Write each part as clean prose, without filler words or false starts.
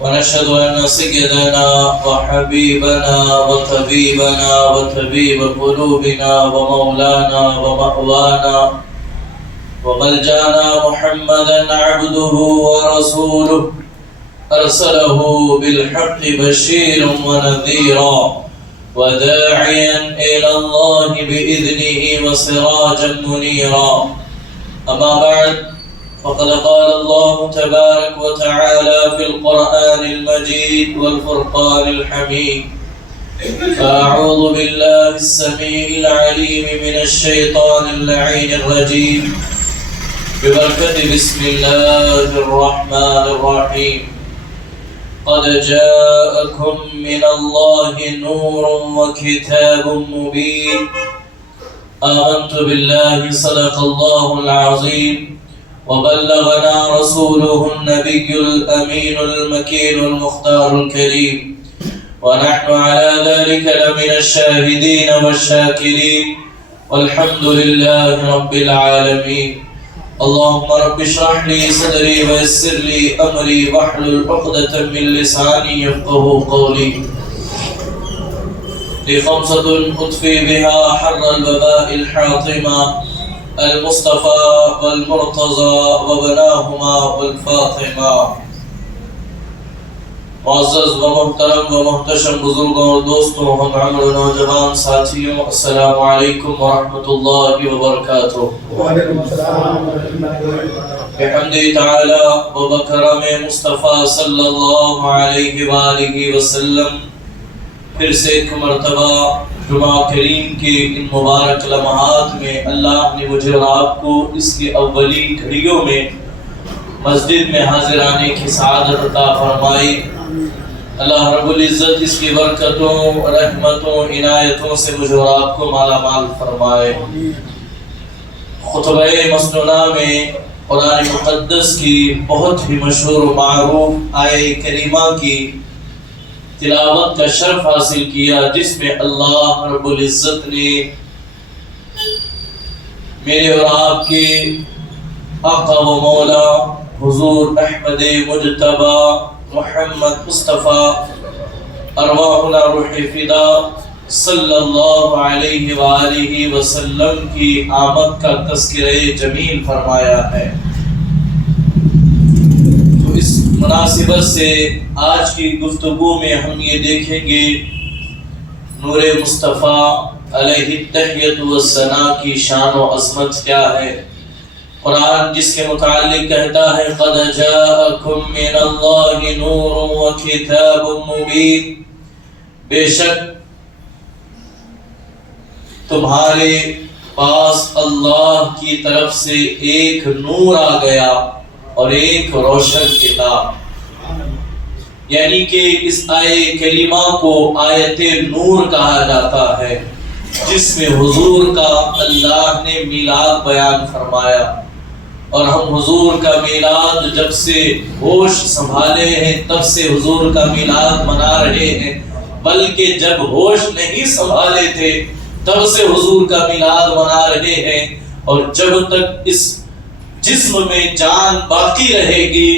ونشهد أن سيدنا وحبيبنا وطبيبنا وطبيب قلوبنا ومولانا ومأوانا وملجانا محمدا عبده ورسوله أرسله بالحق بشيرا ونذيرا وداعيا إلى الله بإذنه وسراجا منيرا. أما بعد، فقد قال الله تبارك وتعالى في القرآن المجيد والفرقان الحميد: أعوذ بالله السميع العليم من الشيطان اللعين الرجيم ببركة بسم الله الرحمن الرحيم. قد جاءكم من الله نور وكتاب مبين. آمنت بالله صدق الله العظيم وبلغنا رسوله النبي الأمين المكين المختار الكريم، ونحن على ذلك لمن الشاهدين والشاكرين، والحمد لله رب العالمين. اللهم رب اشرح لي صدري ويسر لي أمري واحلل عقدة من لساني يفقهوا قولي. لخمسة أطفي بها حر الوباء الحاطمة: المصطفى والمرتضى وبناهما والفاطمہ. معزز و محترم و محتشم بزرگوں اور دوستوں، ہم عمر و نوجوان ساتھیوں، السلام علیکم ورحمۃ اللہ وبرکاتہ. وعلیکم السلام ورحمۃ اللہ. بحمد تعالی و بکرم مصطفیٰ صلی اللہ علیہ وآلہ وسلم پھر سے ایک مرتبہ جمعہ کریم کے ان مبارک لمحات میں اللہ نے مجھے اور آپ کو اس کی اولی گھڑیوں میں مسجد میں حاضر آنے کی سعادت عطا فرمائی. اللہ رب العزت اس کی برکتوں، رحمتوں، عنایتوں سے مجھے اور آپ کو مالا مال فرمائے. خطبہ مسنونہ میں قرآن مقدس کی بہت ہی مشہور و معروف آیہ کریمہ کی تلاوت کا شرف حاصل کیا، جس میں اللہ رب العزت نے میرے اور آپ کے آقا و مولا حضور احمد مجتبی محمد مصطفیٰ ارواحنا روح فدا صلی اللہ علیہ وآلہ وسلم کی آمد کا تذکرہ جمیل فرمایا ہے. تو اس مناسبت سے آج کی گفتگو میں ہم یہ دیکھیں گے نور مصطفیٰ علیہ التحیۃ والثناء کی شان و عظمت کیا ہے. قرآن جس کے متعلق کہتا ہے: قد جاءکم من اللہ نور وکتاب مبین، بے شک تمہارے پاس اللہ کی طرف سے ایک نور آ گیا اور ایک روشن کتاب. یعنی کہ اس آیہ کریمہ کو آیت نور کہا جاتا ہے، جس میں حضور کا اللہ نے میلاد بیان فرمایا. اور ہم حضور کا میلاد جب سے ہوش سنبھالے ہیں تب سے حضور کا میلاد منا رہے ہیں، بلکہ جب ہوش نہیں سنبھالے تھے تب سے حضور کا میلاد منا رہے ہیں، اور جب تک اس جسم میں جان باقی رہے گی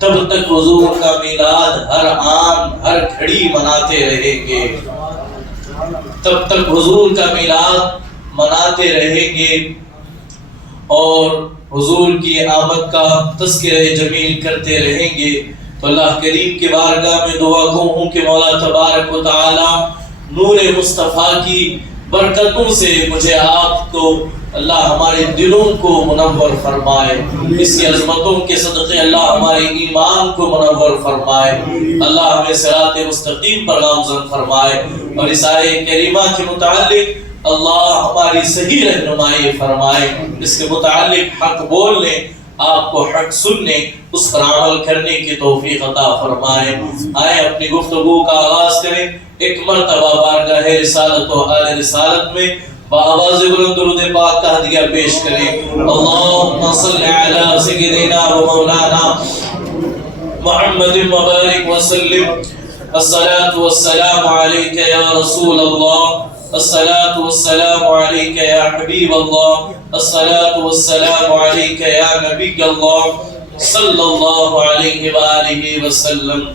تب تک حضور کا میلاد ہر آن ہر گھڑی مناتے رہیں گے. تب تک حضور کا میلاد مناتے رہیں گے اور حضور کی آمد کا تذکرہ جمیل کرتے رہیں گے. تو اللہ کریم کی بارگاہ میں دعا گو ہوں کہ مولا تبارک و تعالی نور مصطفیٰ کی برکتوں سے مجھے آپ کو اللہ ہمارے دلوں کو منور فرمائے. اس کی عظمتوں کے صدقے اللہ ہمارے ایمان کو منور فرمائے. اللہ ہمیں صراط مستقیم پر گامزن فرمائے، اور اس آیہ کریمہ کے متعلق اللہ ہماری صحیح رہنمائی فرمائے. اس کے متعلق حق بولنے، آپ کو حق سننے، اس پر عمل کرنے کی توفیق عطا فرمائے. آئے اپنی گفتگو کا آغاز کریں. ایک مرتبہ بارگاہ رسالت و آل رسالت میں بآواز بلند درود پاک کا ہدیہ پیش کریں. اللہم صل علی سیدنا و مولانا محمد مبارک وسلم. الصلاة والسلام علیک یا رسول اللہ، الصلاة والسلام علیک یا حبیب اللہ، الصلاة والسلام علیک یا نبی اللہ صلی اللہ علیہ وآلہ وسلم.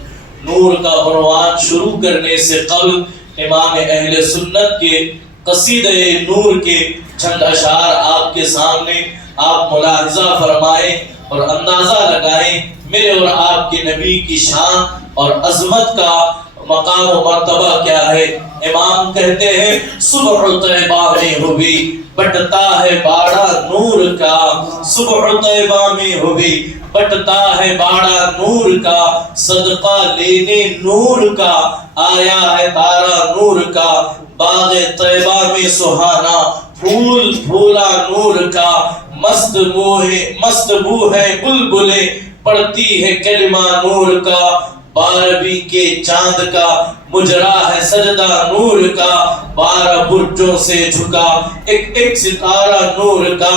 نور کا عنوان شروع کرنے سے قبل امام اہل سنت کے قصیدہ نور کے چند اشعار آپ کے سامنے آپ ملاحظہ فرمائیں اور اندازہ لگائیں میرے اور آپ کے نبی کی شان اور عظمت کا مقام و مرتبہ کیا ہے۔ امام کہتے ہیں صبح طیبہ میں ہوئی بٹتا ہے باڑا نور کا، صبح طیبہ میں ہوئی بٹتا ہے باڑا نور کا، صدقہ لینے نور کا آیا ہے تارا نور کا، باغ طیبہ میں سہانا پھول پھولا نور کا، مست بو ہے بلبلیں پڑتی ہے کلمہ نور کا، 12ویں کے چاند کا مجرا ہے سجدہ نور کا، 12 برجوں سے جھکا ایک ایک ستارہ نور کا،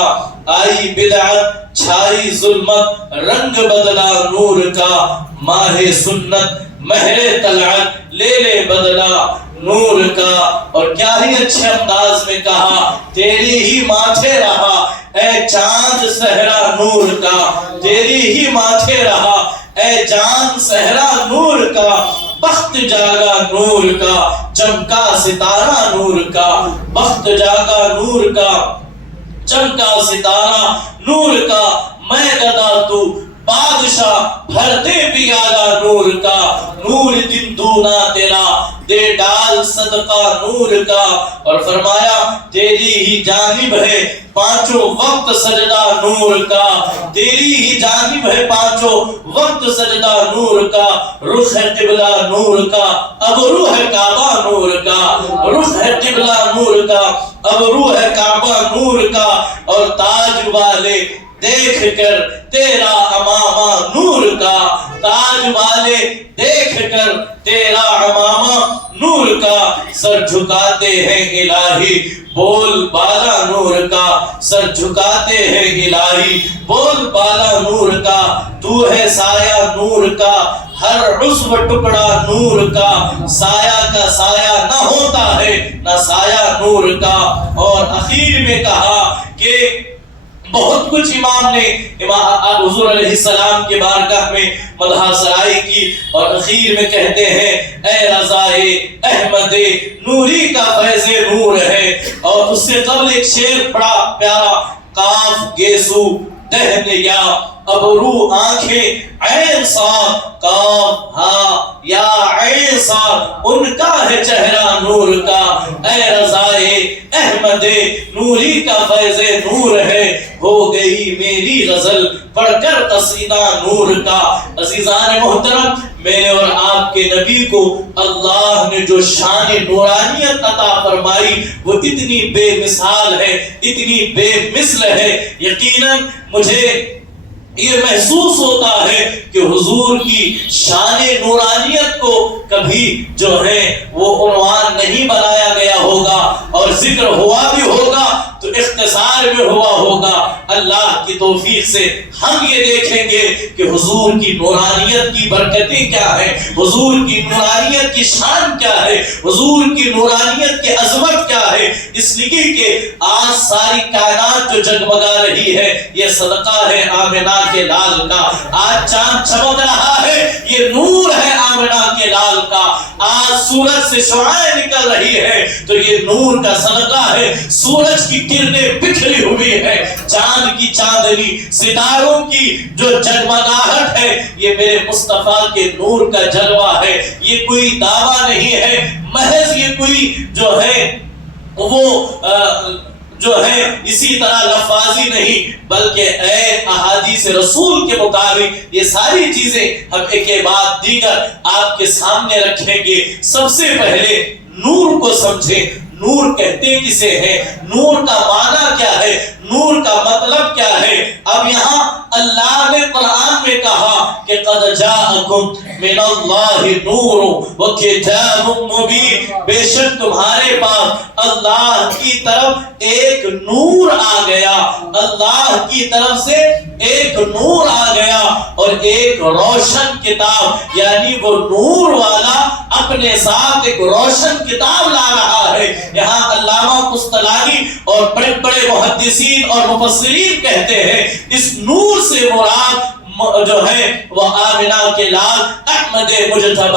آئی بدعت چھائی ظلمت رنگ بدلا نور کا، ماہ سنت مہر طلعت لے لے بدلا نور کا۔ اور کیا ہی اچھے انداز میں کہا، تیری ہی ماتھے رہا اے چاند صحرا نور کا، تیری ہی ماتھے رہا اے چاند صحرا نور کا، بخت جاگا نور کا چمکا ستارہ نور کا، بخت جاگا نور کا چمکا ستارہ نور کا، میں گدا تو بادشاہ بھر دے پیالہ نور کا، نور دن دونا تیرا دے ڈال صدقہ نور کا۔ اور فرمایا تیری ہی جانب ہے پانچوں وقت سجدہ نور کا، تیری ہی جانب ہے پانچوں وقت سجدہ نور کا، رخ ہے قبلہ نور کا اب روح ہے کعبہ نور کا، رخ ہے قبلہ نور کا اب روح ہے کعبہ نور کا، اور تاج والے دیکھ کر تیرا امامہ نور کا، تاج والے دیکھ کر تیرا امامہ نور کا، سر جھکاتے ہیں الہی بول بالا نور کا، سر جھکاتے ہیں الہی بول بالا نور کا، تو ہے سایہ نور کا ہر عضو ٹکڑا نور کا، سایہ کا سایہ نہ ہوتا ہے نہ سایہ نور کا۔ اور اخیر میں کہا کہ بہت کچھ امام نے حضور علیہ السلام کے بارگاہ میں مدح سرائی کی، اور اخیر میں کہتے ہیں اے رضائے احمد نوری کا فیض نور ہے۔ اور اس سے قبل ایک شعر بڑا پیارا، کاف گیسو دہن یا ابرو آنکھیں عین صاد، کاف ہا یا عین صاد ان کا ہے چہرہ نور کا، اے رضائے احمد نوری کا فیض نور ہے، ہو گئی میری غزل پڑھ کر قصیدہ نور کا۔ عزیزان محترم، میرے اور آپ کے نبی کو اللہ نے جو شان نورانیت عطا فرمائی وہ اتنی بے مثال ہے، اتنی بے مثل ہے، یقیناً مجھے یہ محسوس ہوتا ہے کہ حضور کی شان نورانیت کو کبھی جو ہے وہ عنوان نہیں بنایا گیا ہوگا، اور ذکر ہوا بھی ہوگا تو اختصار میں ہوا ہوگا۔ اللہ کی توفیق سے ہم یہ دیکھیں گے کہ حضور کی نورانیت کی برکتیں کیا ہیں، حضور کی نورانیت کی شان کیا ہے، حضور کی نورانیت کی عظمت کیا ہے، اس لیے کہ آج ساری کائنات جو جگمگا رہی ہے یہ صدقہ ہے آمنہ کے لال کا، آج چاند چمک رہا ہے یہ نور ہے آمنہ کے لال کا، آج سورج سے شعاعیں نکل رہی ہے تو یہ نور کا صدقہ ہے، سورج کی کرنیں بکھری ہوئی ہے، چاند کی چاندنی ستاروں کی جو جگمگاہٹ ہے یہ میرے مصطفیٰ کے نور کا جلوہ ہے، یہ کوئی دعویٰ نہیں ہے، محض یہ کوئی جو ہے وہ جو ہے اسی طرح لفاظی نہیں، بلکہ اے احادیث رسول کے مطابق یہ ساری چیزیں ہم ایک بعد دیگر آپ کے سامنے رکھیں گے۔ سب سے پہلے نور کو سمجھیں، نور کہتے کسے ہیں، نور کا معنی کیا ہے، نور کا مطلب کیا ہے۔ اب یہاں اللہ نے قرآن میں کہا کہ قد جاءکم من اللہ نور و کتاب مبین، بے شک تمہارے پاس اللہ کی طرف ایک نور آ گیا، اللہ کی طرف سے ایک نور آ گیا اور ایک روشن کتاب، یعنی وہ نور والا اپنے ساتھ ایک روشن کتاب لا رہا ہے۔ یہاں علامہ قسطلانی اور بڑے بڑے محدثین اور مفسرین کہتے ہیں اس نور سے مراد جو ہے وہ آمنہ کے لال احمد مجتبی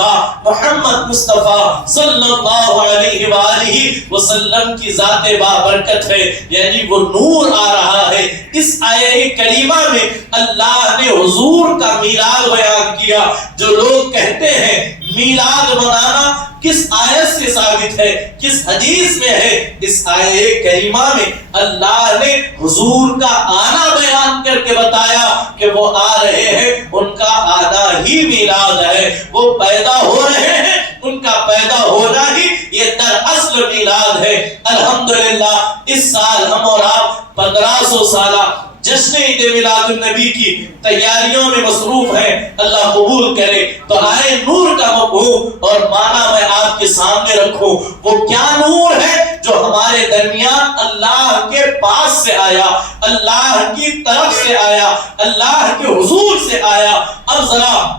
محمد مصطفیٰ صلی اللہ علیہ وآلہ وسلم کی ذات بابرکت ہے، یعنی وہ نور آ رہا ہے۔ اس آیہ کریمہ میں اللہ نے حضور کا میلاد بیان کیا۔ جو لوگ کہتے ہیں میلاد منانا کس آیت سے ثابت ہے، کس حدیث میں ہے، اس آیہ کریمہ میں اللہ نے حضور کا آنا بیان کر کے بتایا کہ وہ آ رہے ہیں، ان کا آنا ہی میلاد ہے، وہ پیدا ہو رہے ہیں، ان کا پیدا ہونا ہی یہ دراصل میلاد ہے۔ الحمدللہ اس سال ہم اور آپ 1500 سالہ جشن عید میلاد النبی کی تیاریوں میں مصروف ہیں، اللہ قبول کرے۔ تو آئے نور کا مفہوم اور معنی میں آپ کے سامنے رکھوں۔ وہ کیا نور ہے جو ہمارے درمیان اللہ کے پاس سے آیا، اللہ کی طرف سے آیا، اللہ کے حضور سے آیا۔ اب ذرا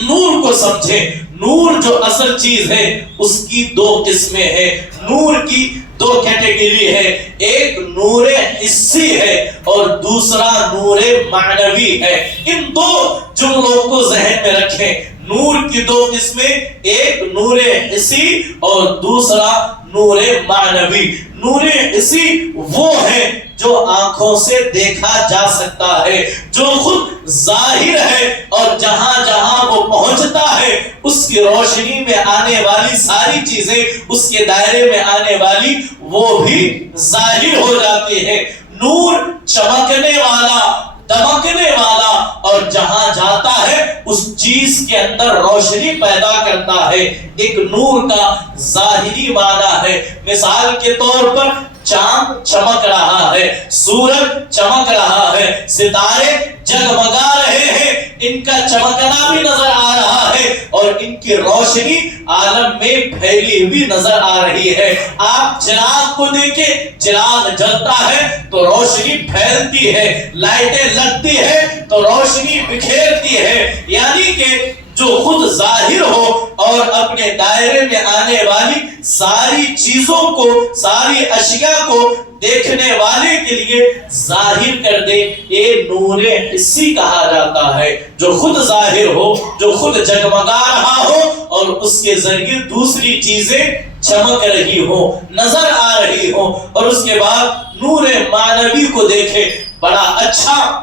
نور کو سمجھیں۔ نور جو اصل چیز ہے اس کی دو قسمیں ہیں، نور کی دو کیٹیگری ہے، ایک نور حسی ہے اور دوسرا نور معنوی ہے۔ ان دو جملوں کو ذہن میں رکھیں۔ نور کی دو قسمیں، ایک نور حسی اور دوسرا نور معنوی۔ نور حسی وہ ہے جو آنکھوں سے دیکھا جا سکتا ہے، جو خود ظاہر ہے اور جہاں جہاں وہ پہنچتا ہے اس کی روشنی میں آنے والی ساری چیزیں، اس کے دائرے میں آنے والی وہ بھی ظاہر ہو جاتی ہے۔ نور چمکنے والا، دمکنے والا اور جہاں جاتا ہے اس چیز کے اندر روشنی پیدا کرتا ہے۔ ایک نور کا ظاہری معنی ہے، مثال کے طور پر چاند چمک رہا ہے، سورج چمک رہا ہے، ستارے جگمگا رہے ہیں، ان کا چمکنا بھی نظر آ رہا ہے اور ان کی روشنی عالم میں پھیلی ہوئی نظر آ رہی ہے۔ آپ چراغ کو دیکھیں، چراغ جلتا ہے تو روشنی پھیلتی ہے، لائٹیں لگتی ہے تو روشنی بکھیرتی ہے۔ یعنی کہ جو خود ظاہر ہو اور اپنے دائرے میں آنے والی ساری چیزوں کو، ساری اشیاء کو دیکھنے والے کے لیے ظاہر کر دے، یہ نور حسی کہا جاتا ہے۔ جو خود ظاہر ہو، جو خود جگمگا رہا ہو اور اس کے ذریعے دوسری چیزیں چمک رہی ہو، نظر آ رہی ہو۔ اور اس کے بعد نور معنوی کو دیکھیں۔ بڑا اچھا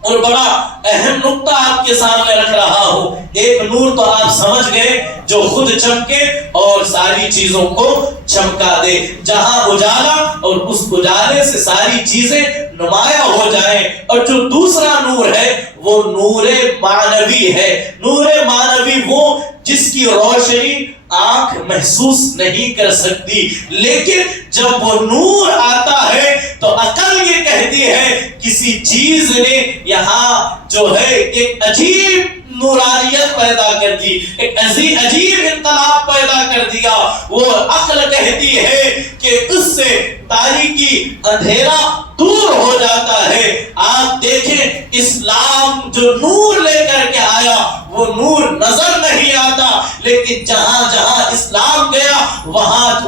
اور بڑا اہم نقطہ آپ کے سامنے رکھ رہا ہوں۔ ایک نور تو آپ سمجھ گئے جو خود چمکے اور ساری چیزوں کو چمکا دے، جہاں اجالا اور اس اجالے سے ساری چیزیں نمایاں ہو جائیں۔ اور جو دوسرا نور ہے وہ نور معنوی ہے۔ نور معنوی وہ جس کی روشنی آنکھ محسوس نہیں کر سکتی، لیکن جب وہ نور آتا ہے تو عقل یہ کہتی ہے کسی چیز نے یہاں جو ہے ایک عجیب نورانیت پیدا کر دی، ایک عجیب انقلاب پیدا کر دیا۔ وہ عقل کہتی ہے کہ اس سے تاریکی، اندھیرا دور ہو جاتا ہے۔ آپ دیکھیں اسلام جو نور لے کر کے آیا وہ نور نظر نہیں آتا، لیکن جہاں جہاں اسلام گیا وہاں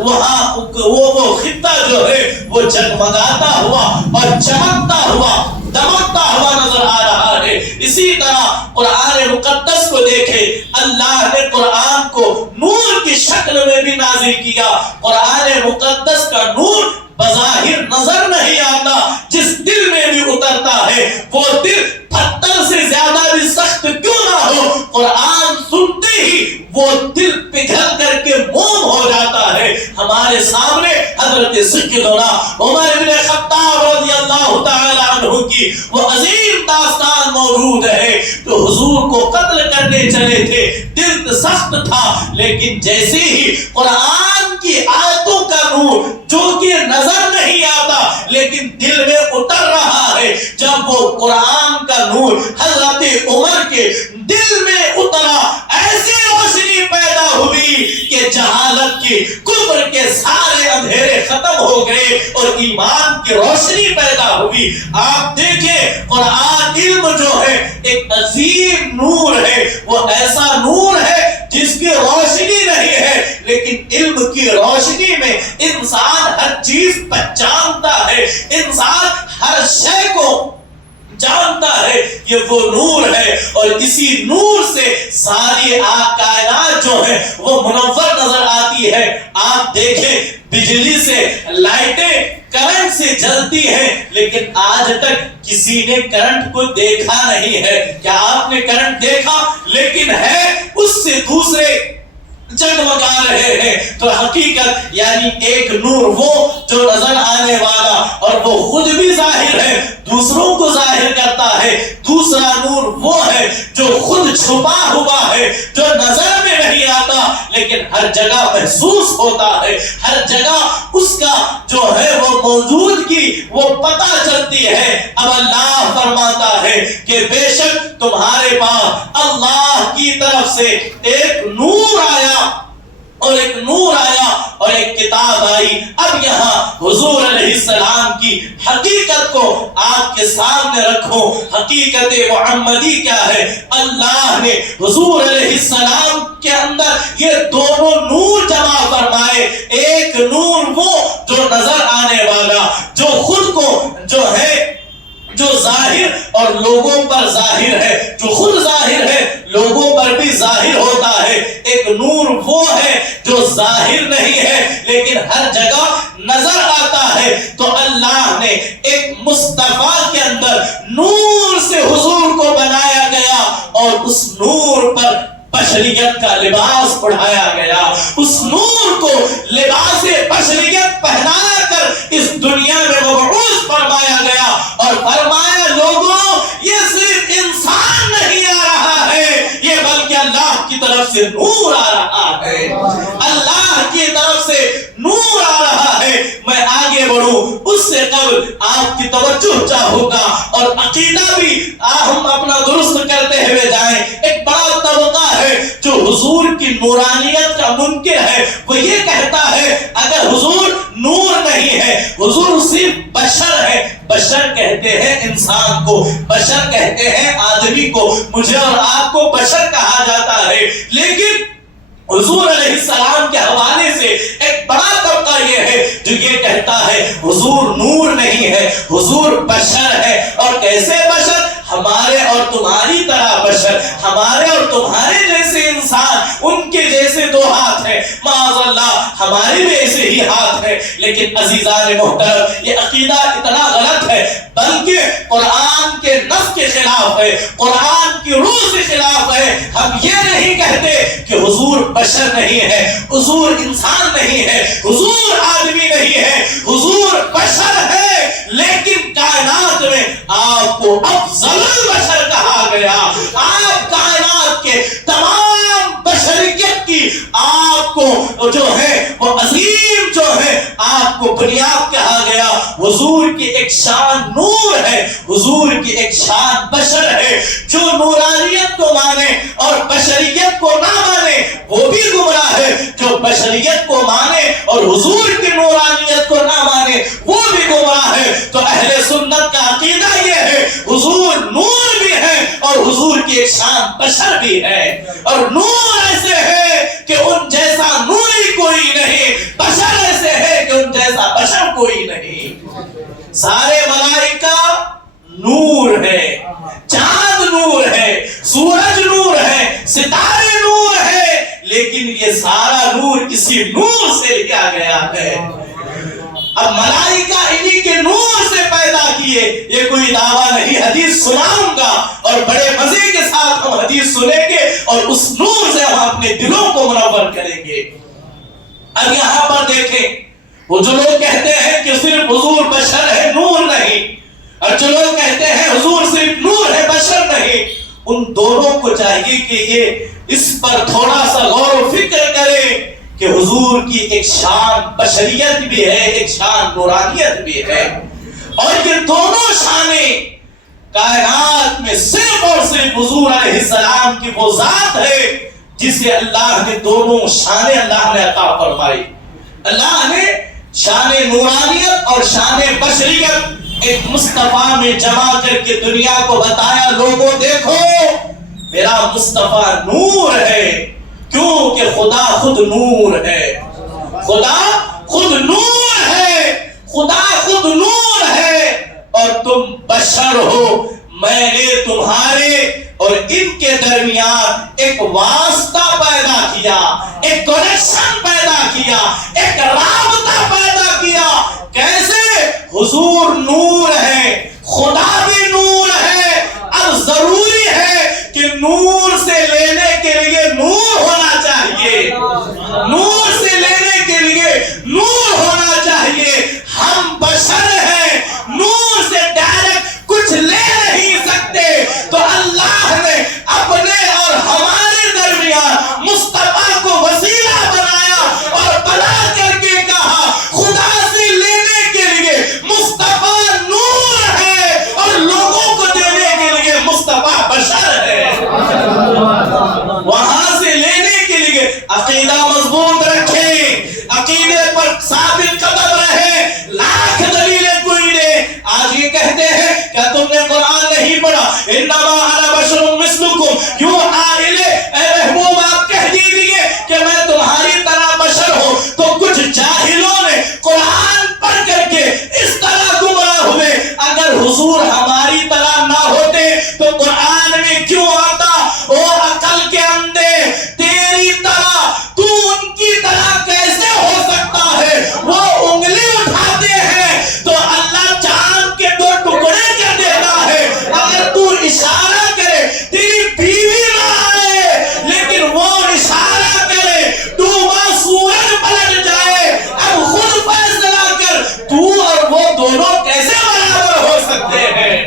وہ خطہ جو ہے وہ جگمگاتا ہوا اور چمکتا ہوا، دمکتا ہوا نظر آ رہا ہے۔ اسی طرح قرآن مقدس کو دیکھیں، اللہ نے قرآن کو نور کی شکل میں بھی نازل کیا۔ قرآن مقدس کا نور بظاہر نظر نہیں آتا، جس دل میں بھی اترتا ہے وہ دل پتھر سے زیادہ بھی سخت کیوں نہ ہو، قرآن سنتے ہی وہ دل پگھل کر کے موم ہو جاتا ہے۔ ہمارے سامنے حضرت سیدنا عمر بن خطاب رضی اللہ تعالی عنہ کی وہ عظیم داستان موجود ہے، جو حضور کو قتل کرنے چلے تھے، دل سخت تھا، لیکن جیسے ہی قرآن کی آیتوں کا نور جو کہ نظر نہیں آتا لیکن دل میں اتر رہا ہے، جب وہ قرآن کا نور حضرت عمر کے دل میں اترا، ایسی روشنی پیدا ہوئی کہ جہالت کی، کفر کے سارے اندھیرے ختم ہو گئے اور ایمان کی روشنی پیدا ہوئی۔ آپ دیکھیں قرآن علم جو ہے ایک عظیم نور ہے، وہ ایسا نور ہے جس کی روشنی نہیں ہے، لیکن علم کی روشنی میں انسان ہر چیز پہچانتا ہے، انسان ہر شے کو جانتا ہے یہ وہ نور ہے، اور اسی نور سے ساری کائنات جو ہے وہ منور نظر آتی ہے۔ آپ دیکھیں بجلی سے لائٹیں کرنٹ سے جلتی ہیں، لیکن آج تک کسی نے کرنٹ کو دیکھا نہیں ہے۔ کیا آپ نے کرنٹ دیکھا؟ لیکن ہے اس سے دوسرے جگمگا رہے ہیں۔ تو حقیقت یعنی ایک نور وہ جو نظر آنے والا اور وہ خود بھی ظاہر ہے، دوسروں کو ظاہر کرتا ہے۔ دوسرا نور وہ ہے جو خود چھپا ہوا ہے، جو نظر میں نہیں آتا لیکن ہر جگہ محسوس ہوتا ہے، ہر جگہ اس کا جو ہے وہ موجود کی وہ پتہ چلتی ہے۔ اب اللہ فرماتا ہے کہ بے شک تمہارے پاس اللہ کی طرف سے ایک نور آیا اور ایک نور آیا اور ایک کتاب آئی۔ اب یہاں حضور علیہ السلام کی حقیقت کو آپ کے سامنے رکھو۔ حقیقت محمدی کیا ہے؟ اللہ نے حضور علیہ السلام کے اندر یہ دونوں نور جمع فرمائے۔ ایک نور وہ جو نظر آنے والا، جو خود کو جو ہے جو ظاہر اور لوگوں پر ظاہر ہے، جو خود ظاہر ہے لوگوں پر بھی ظاہر ہوتا ہے۔ ایک نور وہ ہے جو ظاہر نہیں ہے لیکن ہر جگہ نظر آتا ہے۔ تو اللہ نے ایک مصطفیٰ کے اندر نور سے حضور کو بنایا گیا اور اس نور پر بشریت کا لباس پڑھایا گیا، اس نور کو لباس بشریت پہنایا کر اس دنیا میں مبعوث فرمایا گیا اور فرمایا لوگوں یہ صرف انسان نہیں آ رہا ہے، یہ بلکہ اللہ کی طرف سے نور آ رہا ہے، اللہ کی طرف سے نور آ رہا ہے۔ میں آگے بڑھوں اس سے قبل آپ کی توجہ چاہوں گا اور عقیدہ بھی ہم اپنا درست کرتے ہوئے جائیں۔ ایک بڑا طبقہ ہے جو حضور کی نورانیت کا منکر ہے، وہ یہ کہتا ہے اگر حضور نور نہیں ہے، حضور صرف بشر ہے۔ بشر کہتے ہیں انسان کو، بشر کہتے ہیں آدمی کو، مجھے اور آپ کو بشر کہا جاتا ہے، لیکن حضور علیہ السلام کے حوالے سے ایک بڑا طبقہ یہ ہے جو یہ کہتا ہے حضور نور نہیں ہے، حضور بشر ہے۔ اور کیسے بشر؟ ہمارے اور تمہاری طرح بشر، ہمارے اور تمہارے جیسے انسان، ان کے جیسے دو ہاتھ ہیں، معاذ اللہ ہمارے بھی ایسے ہی ہاتھ ہیں۔ لیکن عزیزان محترم یہ عقیدہ اتنا غلط ہے، بلکہ قرآن کے نص کے خلاف ہے، قرآن کی روح سے خلاف ہے۔ ہم یہ نہیں کہتے کہ حضور بشر نہیں ہے، حضور انسان نہیں ہے، حضور آدمی نہیں ہے، حضور بشر ہے، لیکن کائنات میں آپ کو افضل البشر کہا گیا۔ آپ کائنات کے تمام بشریت کی آپ کو جو ہے وہ عظیم جو ہے آپ کو بنیاد کہا گیا۔ حضور کی ایک شان نور ہے، حضور کی ایک شان بشر ہے۔ جو نورانیت کو مانے اور بشریت کو نہ مانے وہ بھی گمراہ ہے، جو بشریت کو مانے اور حضور کی نورانیت کو نہ مانے وہ بھی گمراہ ہے۔ تو اہل سنت کا عقیدہ یہ ہے حضور نور بھی ہے اور حضور کی ایک شان بشر بھی ہے، اور نور ایسے ہے کہ ان جیسا نوری کوئی نہیں، بشر ایسے ہے کہ ان جیسا بشر کوئی نہیں۔ سارے ملائکہ نور ہے، چاند نور ہے، سورج نور ہے، ستارے نور ہے، لیکن یہ سارا نور کسی نور سے لیا گیا ہے۔ اب ملائکہ انہی کے نور سے پیدا کیے، یہ کوئی دعویٰ نہیں، حدیث سناؤں گا اور بڑے مزے کے ساتھ ہم حدیث سنیں گے اور اس نور سے ہم اپنے دلوں کو منور کریں گے۔ اب یہاں پر دیکھیں وہ جو لوگ کہتے ہیں کہ صرف حضور بشر ہے نور نہیں، اور جو لوگ کہتے ہیں حضور صرف نور ہے بشر نہیں، ان دونوں کو چاہیے کہ یہ اس پر تھوڑا سا غور و فکر کریں کہ حضور کی ایک شان بشریت بھی ہے، ایک شان نورانیت بھی ہے، اور یہ دونوں شانیں کائنات میں صرف اور صرف حضور علیہ السلام کی وہ ذات ہے جسے اللہ نے دونوں شانیں اللہ نے عطا فرمائی۔ اللہ نے شان نورانیت اور شان بشریت ایک مصطفیٰ میں جمع کر کے دنیا کو بتایا، لوگوں دیکھو میرا مصطفیٰ نور ہے، کیونکہ خدا خود نور ہے، خدا خود نور ہے، خدا خود نور ہے، اور تم بشر ہو، میں نے تمہارے اور ان کے درمیان ایک واسطہ پیدا کیا، ایک کنیکشن پیدا کیا، ایک رابطہ پیدا کیا۔ کیسے؟ حضور نور ہے، خدا بھی نور ہے، اب ضروری ہے کہ نور سے لینے کے لیے نور ہونا چاہیے، نور سے لینے کے لیے نور ہونا چاہیے۔ ہم بشر ہیں، نور سے ڈائریکٹ کچھ لے نہیں سکتے، تو اللہ نے اپنے اور ہمارے درمیان مصطفیٰ کو وسیلہ بنایا اور بنا کر کے کہا خدا سے لینے کے لیے مصطفیٰ نور ہے اور لوگوں کو دینے کے لیے مصطفیٰ بشر ہے۔ وہاں سے لینے کے لیے عقیدہ مضبوط رکھیں، عقیدے پر ثابت قدم رہیں، لاکھ دلیلیں کوئی دے۔ آج یہ کہتے ہیں کیا تم نے قرآن نہیں پڑھا؟ انما انا بشر مثلکم یوحی الی، اے محبوب آپ کہہ دیجئے کہ میں تمہاری طرح بشر ہوں۔ تو کچھ جاہلوں نے قرآن پڑھ کر کے اس طرح گمراہ ہوئے۔ اگر حضور ہماری طرح نہ ہوتے تو قرآن میں کیوں آتا؟ او عقل کے اندھے، تیری طرح تو ان کی طرح کیسے ہو سکتا ہے؟ وہ انگلی اٹھاتے ہیں تو اللہ چاند کے دو ٹکڑے کر دیتا ہے۔ اگر تو اشارہ کرے تیری بیوی نہ آئے، لیکن وہ اشارہ کرے ڈوبا سورج پلٹ جائے۔ اب خود فیصلہ کر، تو اور وہ دونوں کیسے برابر ہو سکتے ہیں؟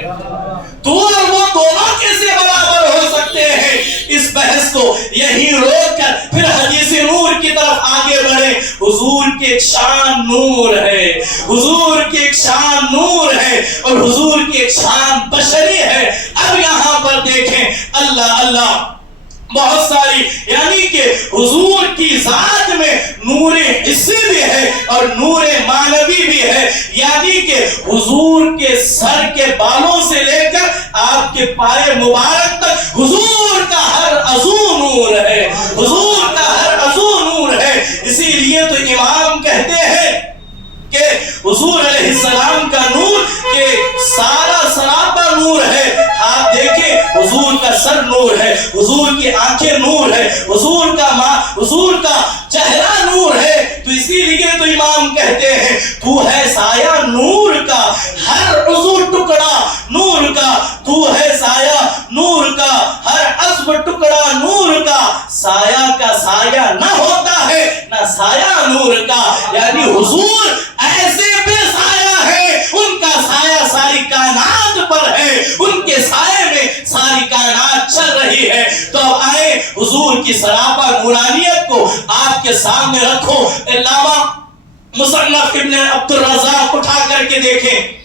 تو اور وہ دونوں کیسے برابر ہو سکتے ہیں؟ اس بحث کو یہی روک کر پھر حدیث نور کی طرف آگے بڑھے۔ حضور کی ایک شان نور ہے، حضور کی ایک شان نور ہے اور حضور کی ایک شان بشری ہے۔ اب یہاں پر دیکھیں اللہ اللہ بہت ساری، یعنی کہ حضور کی ذات میں نور حسی بھی ہے اور نور معنوی بھی ہے، یعنی کہ حضور کے سر کے بالوں سے لے کر آپ کے پائے مبارک تک حضور کا ہر عضو نور ہے، حضور کا ہر عضو نور ہے۔ اسی لیے تو امام کہتے ہیں کہ حضور علیہ السلام کا نور کہ سارا سراپا نور ہے۔ آپ دیکھیں حضور کا سر نور ہے، حضور کی آنکھیں نور ہے، حضور کا چہرہ نور ہے۔ تو اسی لیے تو امام کہتے ہیں تو ہے سایہ نور کا، ہر عضو ٹکڑا نور کا، تو ہے سایہ نور کا، ہر عضو ٹکڑا نور کا۔ سایہ کا سایہ نہ ہوتا ہے نہ سایہ نور کا، یعنی حضور ایسے بے سایہ ہے، ان کا سایہ ساری کائنات پر ہے، ان کے سائے میں ساری کائنات چل رہی ہے۔ تو اب آئے حضور کی سراپا نورانیت کو آپ کے سامنے رکھو۔ علامہ مصنف ابن عبد الرزاق اٹھا کر کے دیکھیں،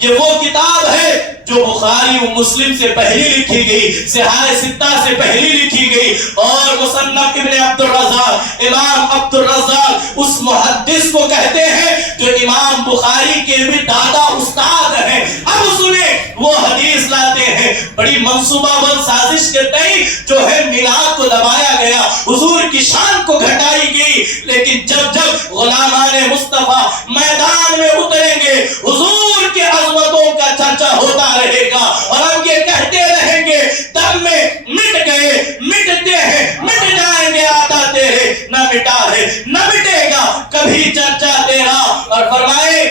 یہ وہ کتاب ہے جو بخاری و مسلم سے پہلی لکھی گئی، صحاح ستہ سے پہلی لکھی گئی، اور مصنف ابن عبد الرزاق، امام عبد الرزاق اس محدث کو کہتے ہیں جو امام بخاری کے بھی دادا استاد ہیں۔ اب سنیں وہ حدیث لاتے ہیں، بڑی منصوبہ بند سازش کے تئیں جو ہے میلاد کو دبایا گیا، حضور کی شان کو گھٹائی گئی، لیکن جب جب غلامان مصطفیٰ میدان میں اتریں گے حضور کے عظمتوں کا چرچا ہوتا رہے گا اور ہم یہ کہتے رہیں گے دم میں مٹ گئے، مٹتے ہیں، مٹ جائیں گے، آتا تیرے نہ مٹا ہے نہ مٹے گا کبھی چرچا تیرا۔ اور فرمائے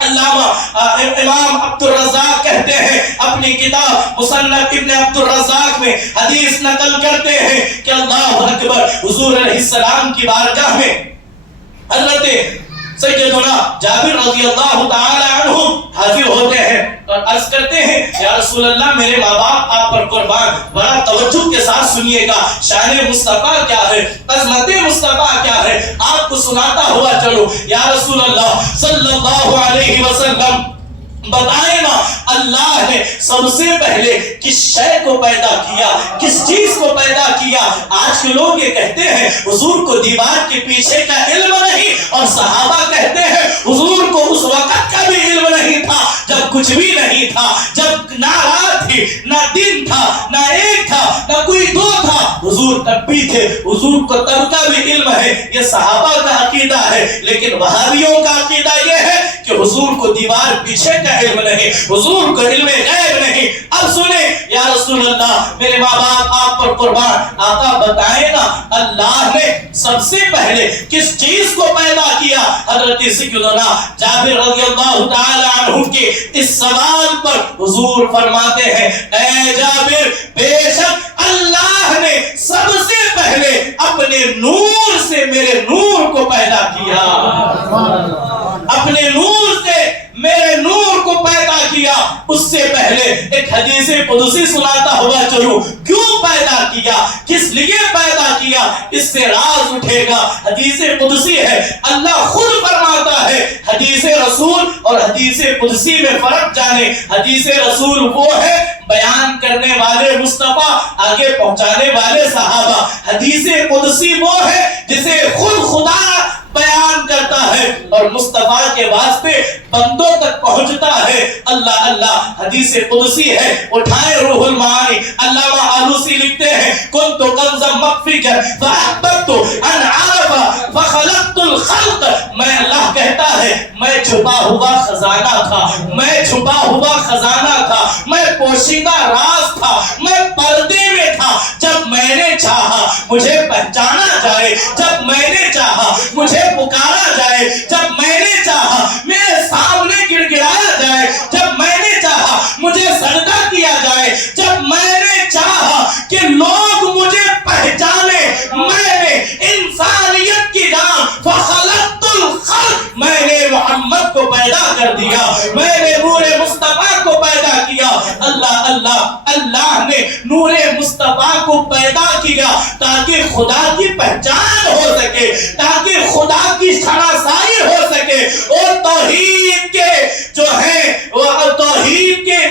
علامہ امام عبد الرزاق کہتے ہیں اپنی کتاب مصنف ابن عبد الرزاق میں حدیث نقل کرتے ہیں کہ اللہ اکبر، حضور علیہ السلام کی بارگاہ میں حضرت سیدنا جابر رضی اللہ تعالی عنہ حاضر ہوتے ہیں اور عرض کرتے ہیں یا رسول اللہ میرے ماں باپ آپ پر قربان، بڑا توجہ کے ساتھ سنیے گا، شان مصطفیٰ کیا ہے، عظمت مصطفیٰ کیا ہے، آپ کو سناتا ہوا چلو۔ یا رسول اللہ صلی اللہ علیہ وسلم بتائیں نا اللہ نے سب سے پہلے کس شے کو پیدا کیا، کس چیز کو پیدا کیا؟ آج کے لوگ یہ کہتے ہیں حضور کو دیوار کے پیچھے کا علم نہیں، اور صحابہ کہتے ہیں حضور کو اس وقت کا بھی علم نہیں تھا جب کچھ بھی نہیں تھا، جب نہ رات تھی نہ دن تھا نہ ایک تھا نہ کوئی دو تھا، حضور تب بھی تھے، حضور کو تب کا بھی علم ہے۔ یہ صحابہ کا عقیدہ ہے، لیکن وہابیوں کا عقیدہ یہ ہے کہ کہ حضور کو دیوار پیچھے کا علم نہیں، حضور کو علم غیب نہیں۔ اب سنیں یا رسول اللہ میرے ماں باپ آپ پر قربان، آقا بتائیں نا اللہ نے سب سے پہلے کس چیز کو پیدا کیا؟ حضرت سیدنا جابر رضی اللہ تعالی عنہ کے اس سوال پر حضور فرماتے ہیں اے جابر بے شک اللہ نے سب سے پہلے اپنے نور سے میرے نور کو پیدا کیا، اپنے نور سے میرے نور کو پیدا کیا۔ اس سے پہلے ایک حدیث قدسی سناتا ہوا چلو، کیوں پیدا کیا، کس لیے پیدا کیا، اس سے راز اٹھے گا۔ حدیث قدسی ہے، اللہ خود فرماتا ہے۔ حدیث رسول اور حدیث قدسی میں فرق جانے، حدیث رسول وہ ہے بیان کرنے والے مصطفیٰ، آگے پہنچانے والے صحابہ۔ حدیث قدسی وہ ہے جسے خود خدا بیان کرتا ہے اور مصطفیٰ کے واسطے بندوں تک پہنچتا ہے۔ اللہ اللہ حدیث قدسی ہے، اٹھائے روح المعانی۔ علامہ آلوسی لکھتے ہیں کنت کنزا مخفیا فاحببت ان اعرف فخلقت الخلق۔ میں اللہ کہتا ہے میں چھپا ہوا خزانہ تھا، میں چھپا ہوا خزانہ تھا، میں پوشیدہ راز تھا، میں پردے میں تھا۔ جب میں نے چاہا مجھے پہچانا جائے، جب میں نے چاہا مجھے پکارا جائے، جب میں نے چاہا میرے سامنے گڑ گڑایا جائے، جب میں نے چاہا مجھے سجدہ کیا جائے، جب میں نے چاہا کہ لوگ مجھے پہچانے، میں نے انسانیت کی جان فخلقت الخلق، میں نے محمد کو پیدا کر دیا، میں نے نور مصطفیٰ کو پیدا کیا۔ اللہ اللہ اللہ نے نور مصطفیٰ کو پیدا کیا تاکہ خدا کی پہچان ہو سکے، تاکہ خدا کی شناسائی ہو سکے، اور توحید کے جو ہے توحید کے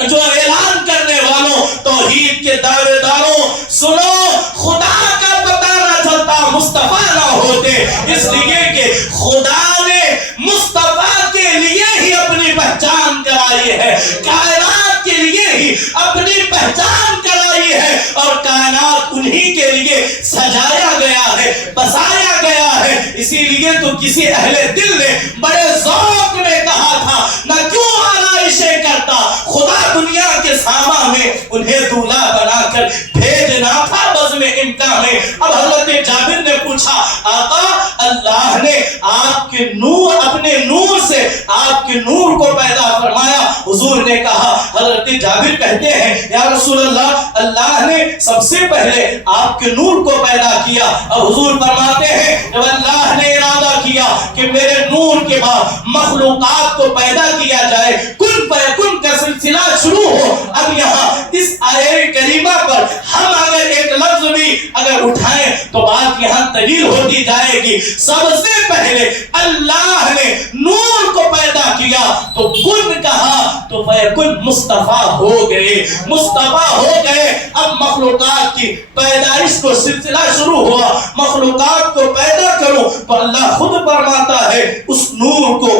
جو اعلان کرنے والوں، توحید کے دعوے داروں سنو، خدا کا پتہ نہ چلتا مصطفیٰ نہ ہوتے، اس لیے کہ خدا نے مصطفیٰ کے لیے ہی اپنی پہچان کرائی ہے، کائنات کے لیے ہی اپنی پہچان کرائی ہے، اور کائنات انہی کے لیے سجایا گیا ہے، بسایا گیا ہے۔ اسی لیے تو کسی اہل دل نے بڑے ذوق میں کہا تھا نہ کیوں آرائشیں کرتا، خدا دنیا کے ساما میں انہیں دولہا بنا کر بھیجنا تھا بزم امکان میں۔ اب حضرت جابر نے پوچھا آقا اللہ نے آپ کے نور، اپنے نور سے آپ کے نور کو پیدا فرمایا۔ حضور نے کہا، حضرت جابر کہتے ہیں یا رسول اللہ اللہ نے سب سے پہلے آپ کے نور کو پیدا کیا۔ اور حضور فرماتے ہیں جب اللہ نے ارادہ کیا کہ میرے نور کے بعد مخلوقات کو پیدا کیا جائے، کن فیکن کا سلسلہ شروع ہو۔ اب یہاں اس آیے کریمہ پر ہم اگر ایک لفظ بھی اگر اٹھائیں تو بات یہاں طویل ہوتی جائے گی۔ سب سے پہلے اللہ نے نور کو پیدا کیا تو کن کہا تو فیکن مصطفیٰ ہو گئے، مصطفیٰ ہو گئے۔ اب مخلوقات کی پیدائش کو سلسلہ شروع ہوا، مخلوقات کو پیدا کرو تو اللہ خود فرماتا ہے اس نور کو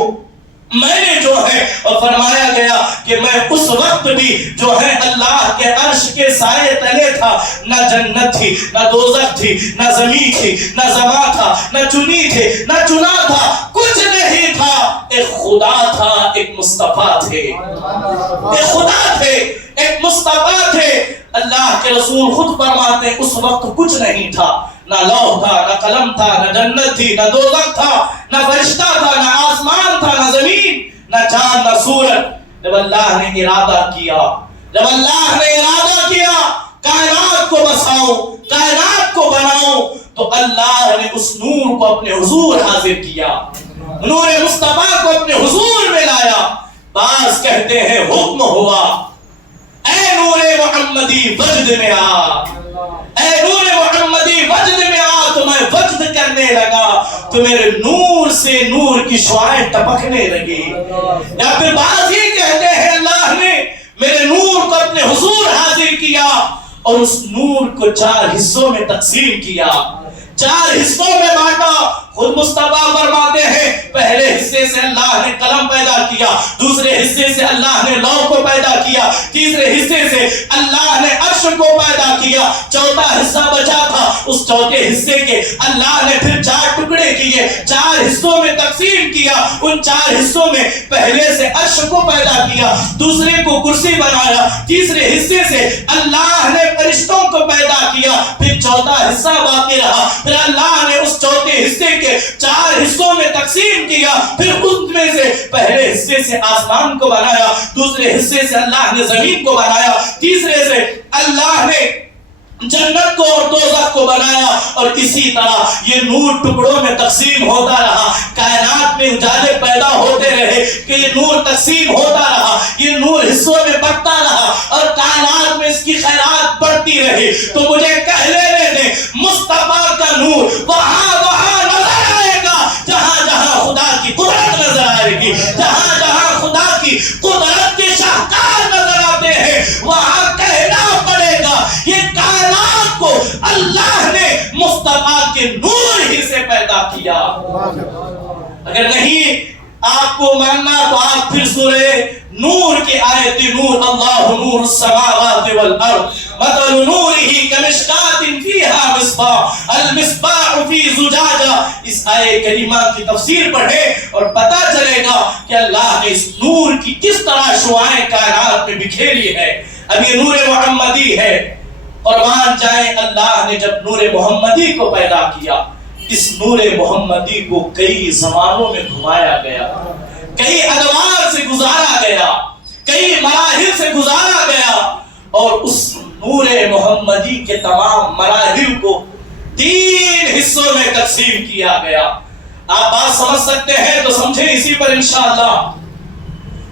میں نے جو ہے، اور فرمایا گیا کہ میں اس وقت بھی جو ہے اللہ کے عرش کے سائے تلے تھا، نہ جنت تھی، نہ دوزخ تھی، نہ زمین تھی، نہ زمان تھا، نہ چنی تھے، نہ چنا تھا، کچھ نہیں تھا۔ ایک خدا تھا، ایک مصطفیٰ تھے، ایک خدا تھے، ایک مصطفیٰ تھے۔ اللہ کے رسول خود فرماتے ہیں اس وقت کچھ نہیں تھا، نہ لوح تھا، نہ قلم تھا، نہ جنت تھی، نہ دوزخ تھا، نہ فرشتہ تھا، نہ آسمان تھا، نہ زمین، نہ چاند، نہ سورج۔ جب اللہ نے ارادہ کیا، جب اللہ نے ارادہ کیا کائنات کو بساؤ، کائنات کو بناؤ، تو اللہ نے اس نور کو اپنے حضور حاضر کیا، نور مصطفیٰ کو اپنے حضور میں لایا۔ بعض کہتے ہیں حکم ہوا اے نور محمدی وجد میں آ، اے نور محمدی وجد میں آ، تو میں وجد کرنے لگا تو میرے نور سے نور کی شعاعیں ٹپکنے لگی۔ یا پھر بعض یہ کہتے ہیں اللہ نے میرے نور کو اپنے حضور حاضر کیا اور اس نور کو 4 حصوں میں تقسیم کیا، 4 حصوں میں بانٹا۔ خود مصطفیٰ فرماتے ہیں پہلے حصے سے اللہ نے قلم پیدا کیا، دوسرے حصے سے اللہ نے لوح کو پیدا کیا، تیسرے حصے سے اللہ نے عرش کو پیدا کیا، چوتھا حصہ بچا تھا اس چوتھے حصے کے اللہ نے پھر 4 ٹکڑے کیے، 4 حصوں میں تقسیم کیا۔ ان 4 حصوں میں پہلے سے عرش کو پیدا کیا، دوسرے کو کرسی بنایا، تیسرے حصے سے اللہ نے فرشتوں کو پیدا کیا، پھر چوتھا حصہ باقی رہا، پھر اللہ نے اس چوتھے حصے کے 4 حصوں میں تقسیم کیا، پھر اس میں سے پہلے حصے سے آسمان کو بنایا، دوسرے حصے سے اللہ نے زمین کو بنایا، تیسرے سے اللہ نے جنت کو اور دوزخ کو بنایا، اور اسی طرح یہ نور ٹکڑوں میں تقسیم ہوتا رہا، کائنات میں اجالے پیدا ہوتے رہے کہ یہ نور تقسیم ہوتا رہا، یہ نور حصوں میں بڑھتا رہا، اور کائنات میں اس کی خیرات بڑھتی رہی۔ تو مجھے کہہ لینے دیں، مصطفیٰ کا نور وہاں نظر آئے گا جہاں جہاں خدا کی قدرت نظر آئے گی، جہاں جہاں خدا کی قدرت کے شاہکار نظر آتے ہیں وہاں کہنا پڑے گا یہ کائنات کو اللہ نے مصطفیٰ کے نور ہی سے پیدا کیا۔ اگر نہیں آپ کو ماننا تو آپ پھر سورہ نور کی آیت نور، اللہ نور السماوات والارض مثل نورہ کمشکاۃ فیہا مصباح المصباح فی زجاجہ، اس آیت کریمہ کی تفسیر پڑھیں اور پتہ چلے گا کہ اللہ نے اس نور کی کس طرح شعاعیں کائنات میں بکھیری ہے۔ اب یہ نور محمدی ہے، قربان جائیں اللہ نے جب نور محمدی کو پیدا کیا، اس نور محمدی کو کئی زمانوں میں گھمایا گیا، کئی ادوار سے گزارا گیا، کئی مراحل سے گزارا گیا، اور اس نور محمدی کے تمام مراحل کو 3 حصوں میں تقسیم کیا گیا۔ آپ بات سمجھ سکتے ہیں تو سمجھیں، اسی پر انشاءاللہ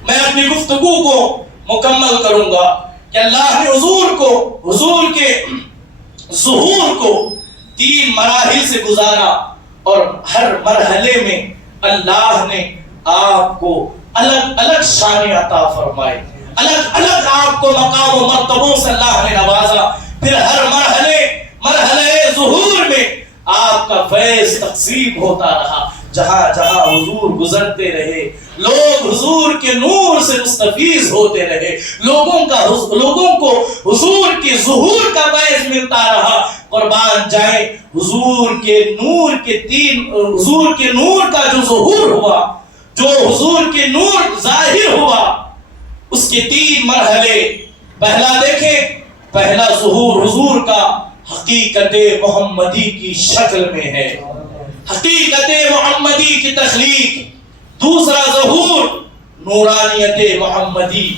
میں اپنی گفتگو کو مکمل کروں گا کہ اللہ نے حضور کے ظہور کو 3 مراحل سے گزارا، اور ہر مرحلے میں اللہ نے آپ کو الگ الگ شان عطا فرمائی، الگ الگ آپ کو مقام و مرتبوں سے اللہ نے نوازا۔ پھر ہر مرحلے ظہور میں آپ کا فیض تقسیم ہوتا رہا، جہاں جہاں حضور گزرتے رہے لوگ حضور کے نور سے مستفیض ہوتے رہے، لوگوں کو حضور کے ظہور کا فیض ملتا رہا۔ قربان جائیں حضور کے نور کا جو ظہور ہوا، جو حضور کے نور ظاہر ہوا، اس کے 3 مرحلے۔ پہلا دیکھیں، پہلا ظہور حضور کا حقیقت محمدی کی شکل میں ہے، حقیقت محمدی کی تخلیق۔ دوسرا ظہور نورانیت محمدی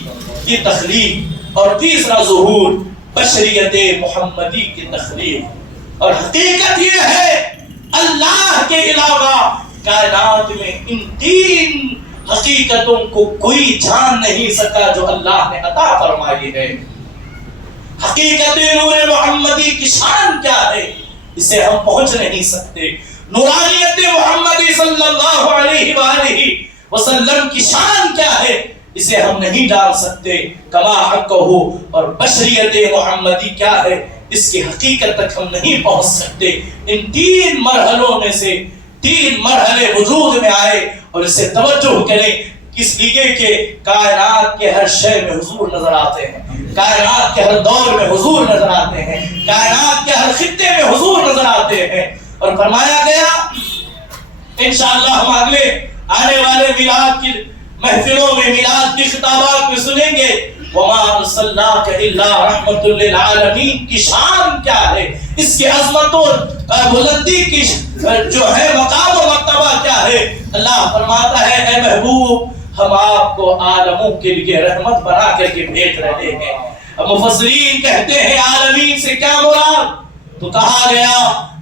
کی تخلیق، اور تیسرا ظہور بشریت محمدی کی تخلیق۔ اور حقیقت یہ ہے اللہ کے علاوہ کائنات میں ان 3 حقیقتوں کو کوئی جان نہیں سکا جو اللہ نے عطا فرمائی ہے۔ حقیقت نور محمدی کی شان کیا ہے، اسے ہم پہنچ نہیں سکتے۔ نورانیت محمدی صلی اللہ علیہ وآلہ وسلم کی شان کیا ہے، اسے ہم نہیں جان سکتے کما حقہ۔ اور بشریت محمدی کیا ہے، اس کی حقیقت تک ہم نہیں پہنچ سکتے۔ ان 3 مرحلوں میں سے 3 مرحلے وجود میں آئے، اور اسے توجہ کریں اس لیے کہ کائنات کے ہر شے میں حضور نظر آتے ہیں، کائنات کے ہر دور میں حضور نظر آتے ہیں، کائنات کے ہر خطے میں حضور نظر آتے ہیں۔ اور فرمایا گیا انشاءاللہ ہم اگلے آنے والے میلاد کی محفلوں میں، میلاد کی خطابات میں سنیں گے، وَمَا أَرْسَلْنَاكَ إِلَّا رَحْمَةٌ لِّلْعَالَمِينَ کی شان کیا ہے، اس کی عظمت و بلندی کی جو ہے مقام و مرتبہ کیا ہے۔ اللہ فرماتا ہے اے محبوب ہم آپ کو عالموں کے لیے رحمت بنا کر کے بھیج رہے ہیں۔ اب مفسرین کہتے ہیں عالمین سے کیا مراد، تو کہا گیا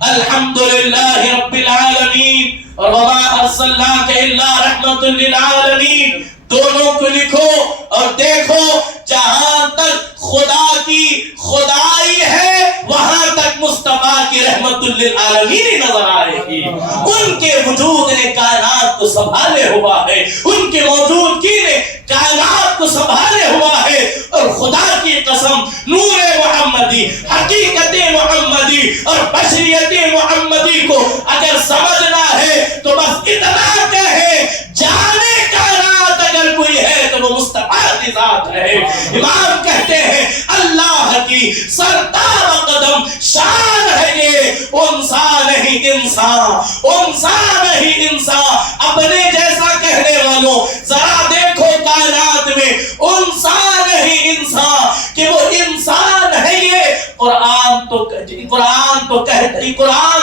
الحمدللہ رب العالمین اور وما ارسلناک الا رحمت للعالمین، دونوں کو لکھو اور دیکھو، جہاں تک خدا کی خدائی ہے وہاں تک مصطفیٰ کی رحمت للعالمین نظر آئے گی۔ ان کے وجود نے کائنات کو سنبھالے ہوا ہے، ان کے موجودگی نے کائنات کو سنبھالے ہوا ہے۔ اور خدا کی قسم نور محمدی، حقیقت محمدی اور بشریت محمدی کو اگر سمجھنا ہے تو بس اتنا کہے، جانے کائنات اگر کوئی ہے تو وہ مصطفیٰ کی ذات ہے۔ امام کہتے ہیں اللہ کی سرتار قدم شان ہے یہ انسا نہیں انسان، انسا نہیں انسان، اپنے جیسا کہنے والوں ذرا دیکھو کائنات میں انسا نہیں انسان کہ وہ انسان ہے۔ یہ قرآن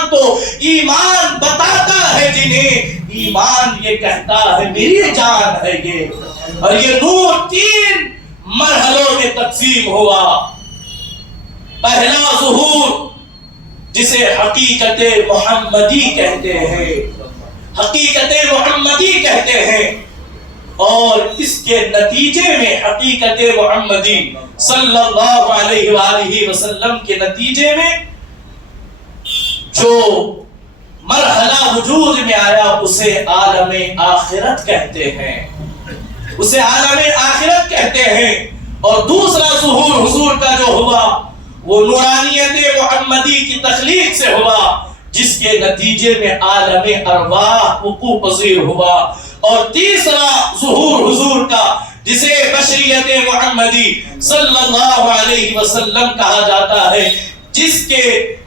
تو ایمان بتاتا ہے جنہیں، ایمان یہ کہتا ہے میری جان ہے یہ۔ اور یہ نور 3 مرحلوں میں تقسیم ہوا۔ پہلا ظہور جسے حقیقت محمدی کہتے ہیں، حقیقت محمدی کہتے ہیں، اور اس کے نتیجے میں حقیقت محمدی صلی اللہ علیہ وآلہ وسلم کے نتیجے میں جو مرحلہ وجود میں آیا اسے عالم آخرت کہتے ہیں، اسے عالم آخرت کہتے ہیں۔ اور دوسرا ظہور حضور کا جو ہوا وہ نورانیت محمدی کی تخلیق سے ہوا، جس کے نتیجے میں عالم ارواح وقوع پذیر ہوا۔ اور تیسرا ظہور حضور کا جسے بشریت محمدی صلی اللہ علیہ وسلم کہا جاتا ہے، جس کے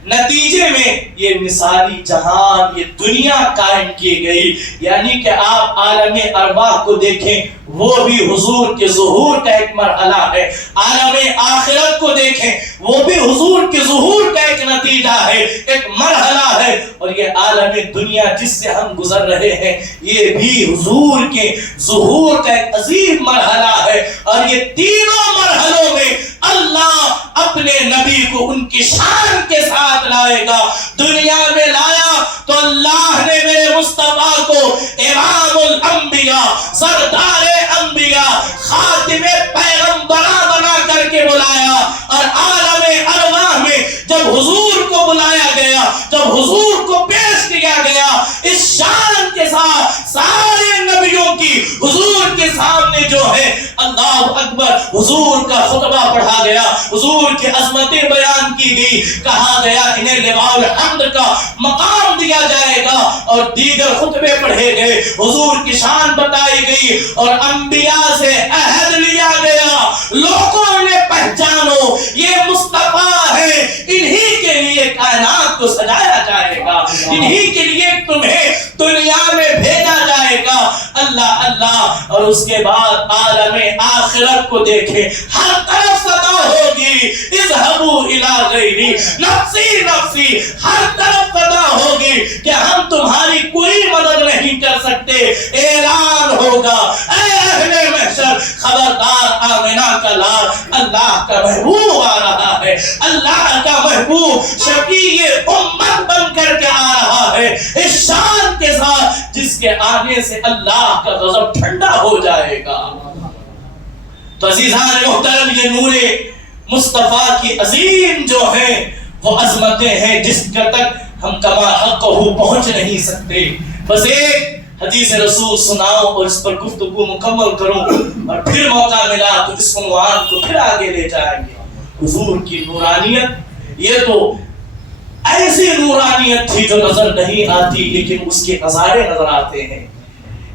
نتیجے میں یہ مثالی جہان، یہ دنیا قائم کی گئی۔ یعنی کہ آپ عالم ارواح کو دیکھیں، وہ بھی حضور کے ظہور کا ایک مرحلہ ہے۔ عالم آخرت کو دیکھیں، وہ بھی حضور کے ظہور کا ایک نتیجہ ہے، ایک مرحلہ ہے۔ اور یہ عالم دنیا جس سے ہم گزر رہے ہیں، یہ بھی حضور کے ظہور کا ایک عظیم مرحلہ ہے۔ اور یہ تینوں مرحلوں میں اللہ اپنے نبی کو ان کی شان کے ساتھ لائے گا۔ دنیا میں لایا تو اللہ نے میرے مصطفیٰ کو امام الانبیاء، سردار انبیاء، خاتم پیغمبراں بنا کر کے بلایا۔ اور عالم ارواح میں جب حضور کو بلایا گیا، جب حضور کو پیش کیا گیا، اس شان کے ساتھ سارے نبیوں کی حضور کے سامنے جو ہے اللہ اکبر حضور کا خطبہ پڑھا گیا، حضور کی عظمتیں بیان کی گئی، کہا گیا انہیں لواء الحمد کا مقام دیا جائے گا، اور دیگر خطبے پڑھے گئے، حضور کی شان بتائی گئی، اور انبیاء سے عہد لیا گیا، لوگوں نے پہچانو یہ مصطفیٰ ہے، انہی کے لیے کائنات کو سجایا جائے گا، انہی کے لیے تمہیں دنیا میں بھیجا جائے گا۔ اللہ اللہ۔ اور اس کے بعد عالم آخرت کو دیکھیں، ہر طرف صدا ہوگی اذهبوا الى غیری نفسی نفسی، ہر طرف صدا ہوگی کہ ہم تمہاری کوئی مدد نہیں کر سکتے۔ اعلان ہوگا اے اہل محشر، خبردار آمنہ کا لال اللہ کا محبوب آ رہا ہے، اللہ کا محبوب شفیع امت بن کر کے آ رہا ہے، اس شان کے ساتھ جس کے آنے سے اللہ کا غضب ٹھنڈا ہو جائے گا۔ تو عزیزان محترم، یہ نور مصطفیٰ کی عظیم جو ہیں وہ عظمتیں ہیں جس کا تک ہم کما حق پہنچ نہیں سکتے۔ بس ایک حدیث رسول سناؤ اور اس پر گفتگو مکمل کروں، اور پھر موقع ملا تو اس عنوان کو پھر آگے لے جائیں گے۔ حضور کی نورانیت یہ تو ایسی نورانیت تھی جو نظر نہیں آتی لیکن اس کے نظارے نظر آتے ہیں۔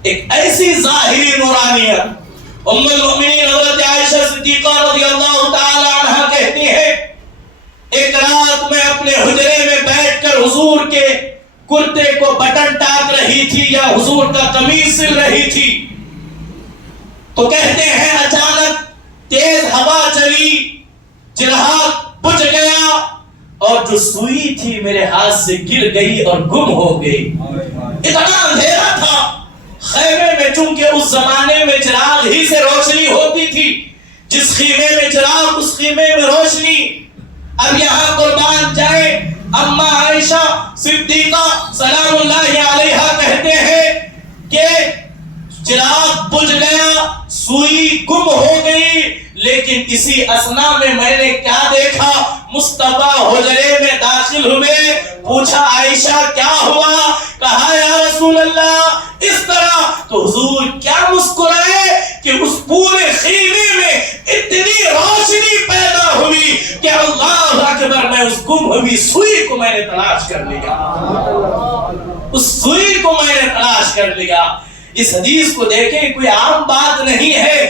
ایک ایسی ظاہری نورانیت، ام المؤمنین حضرت عائشہ صدیقہ رضی اللہ تعالی عنہ کہتی ہے، ایک رات میں اپنے حجرے میں بیٹھ کر حضور کے کرتے کو بٹن ٹاک رہی تھی یا حضور کا قمیص سل رہی تھی، تو کہتے ہیں اچانک تیز ہوا چلی، چراغ بجھ گیا، اور جو سوئی تھی میرے ہاتھ سے گر گئی اور گم ہو گئی۔ اتنا اندھیرا تھا خیمے میں، چونکہ اس زمانے میں چراغ ہی سے روشنی ہوتی تھی، جس خیمے میں چراغ اس خیمے میں روشنی۔ اب یہاں قربان جائے اما عائشہ صدیقہ سلام اللہ علیہا کہتے ہیں کہ چراغ بجھ گیا، سوئی گم ہو گئی، لیکن اسی اثنا میں نے کیا دیکھا، مصطفیٰ حجرے میں داخل ہوئے، پوچھا عائشہ کیا ہوا، کہا یا رسول اللہ اس طرح، تو حضور کیا مسکرائے کہ اس پورے خیمے میں اتنی روشنی پیدا ہوئی کہ اللہ اکبر، میں اس گم ہوئی سوئی کو میں نے تلاش کر لیا، اس سوئی کو میں نے تلاش کر لیا۔ اس حدیث کو دیکھیں، کوئی عام بات نہیں ہے،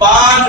5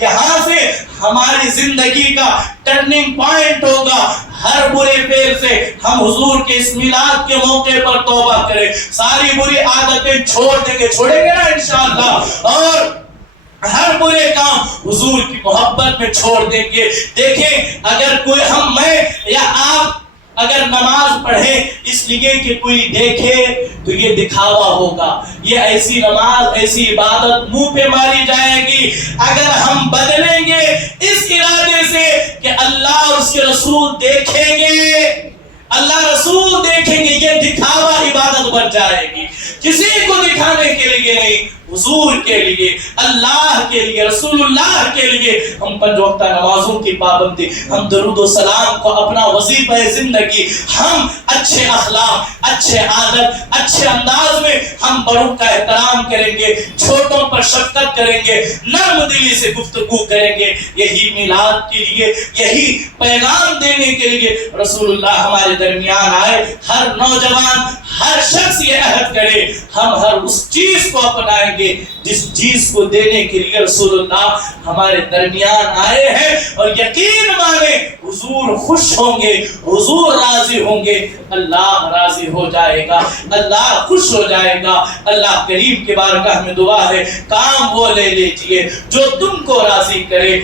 یہاں سے ہماری زندگی کا ٹرننگ پوائنٹ ہوگا۔ ہر برے فعل سے ہم حضور کے اس میلاد کے موقع پر توبہ کریں، ساری بری عادتیں چھوڑ دیں گے نا انشاءاللہ، اور ہر برے کام حضور کی محبت میں چھوڑ دیں گے۔ دیکھیں اگر کوئی میں یا آپ اگر نماز پڑھیں اس لیے کہ کوئی دیکھے تو یہ دکھاوا ہوگا، یہ ایسی نماز ایسی عبادت منہ پہ ماری جائے گی۔ اگر ہم بدلیں گے اس ارادے سے کہ اللہ اور اس کے رسول دیکھیں گے، اللہ رسول دیکھیں گے، یہ دکھاوا عبادت بن جائے گی، کسی کو دکھانے کے لیے نہیں، حضور کے لیے، اللہ کے لیے، رسول اللہ کے لیے ہم 5 وقتہ نمازوں کی پابندی، ہم درود و سلام کو اپنا وظیفہ زندگی، ہم اچھے اخلاق، اچھے عادت، اچھے انداز میں ہم بڑوں کا احترام کریں گے، چھوٹوں پر شفقت کریں گے، نرم دلی سے گفتگو کریں گے۔ یہی میلاد کے لیے، یہی پیغام دینے کے لیے رسول اللہ ہمارے درمیان آئے۔ ہر نوجوان، ہر شخص یہ عہد کرے ہم ہر اس چیز کو اپنائیں گے جس چیز کو دینے کے لیے رسول اللہ ہمارے درمیان آئے ہیں، اور یقین مانے حضور خوش ہوں گے، حضور راضی ہوں گے، اللہ راضی ہو جائے گا، اللہ خوش ہو جائے گا۔ اللہ کریم کے بارگاہ میں دعا ہے، کام وہ لے لیجئے جو تم کو راضی کرے۔